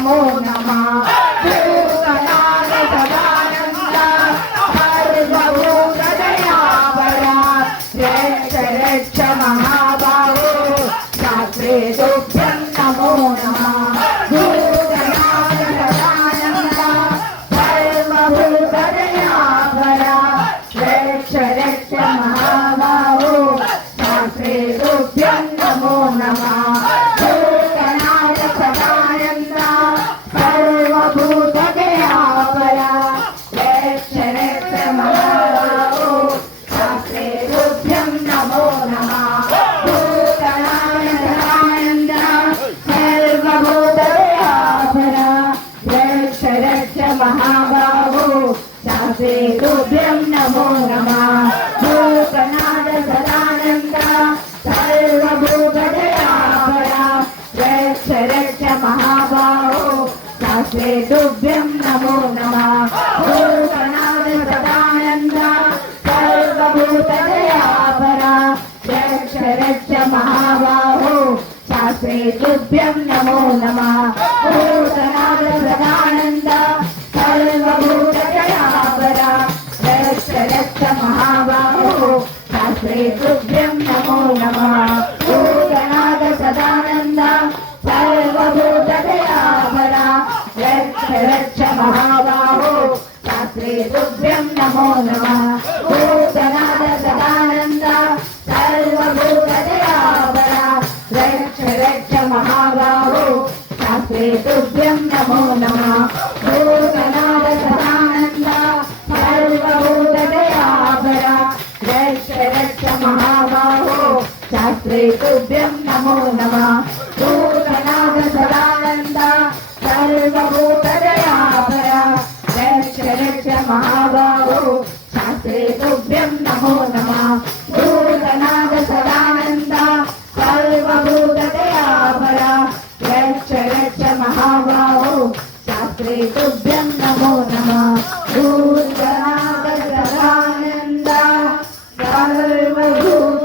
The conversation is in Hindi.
नमो नमः भूतनाथ सदानंद सर्वभूतदयापरा रक्ष रक्ष महाबाहो शास्त्रे तुभ्यं नमो नमः भूतनाथ सदानंद सर्वभूतदयापरा रक्ष रक्ष महाबाहो शास्त्रे तुभ्यं नमो नमः भूतनाथ सदानंद सर्वभूतदयापरा रक्ष रक्ष महाबाहो शास्त्रे तुभ्यं नमो नमः भूतनाथ सदानंद सर्वभूतदयापरा रक्ष रक्ष महाबाहो शास्त्रे तुभ्यं नमो नमः भूतनाथ सदानंद सर्वभूतदयापरा रक्ष रक्ष महाबाहो शास्त्रे तुभ्यं नमो नमः भूतनाथ सदानंद सर्वभूतदयापरा रक्ष रक्ष महाबाहो शास्त्रे तुभ्यं नमो नमः भूतनाथ सदानंद सर्वभूतदयापरा रक्ष रक्ष महाबाहो शास्त्रे तुभ्यं नमो नमः भूतनाथ सदानंद सर्वभूतदयापरा रक्ष रक्ष महाबाहो शास्त्रे तुभ्यं नमो नमः भूतनाथ सदानंद सर्वभूतदयापरा रक्ष रक्ष महाबाहो शास्त्रे तुभ्यं नमो नमः भूतनाथ सदानंद सर्वभूतदयापरा रक्ष रक्ष महाबाहो शास्त्रे तुभ्यं नमो नमः भूतनाथ सदानंद सर्वभूतदयापरा रक्ष रक्ष महाबाहो शास्त्रे तुभ्यं नमो नमः भूतनाथ सदानंद सर्वभूतदयापरा रक्ष रक्ष महाबाहो शास्त्रे तुभ्यं नमो नमः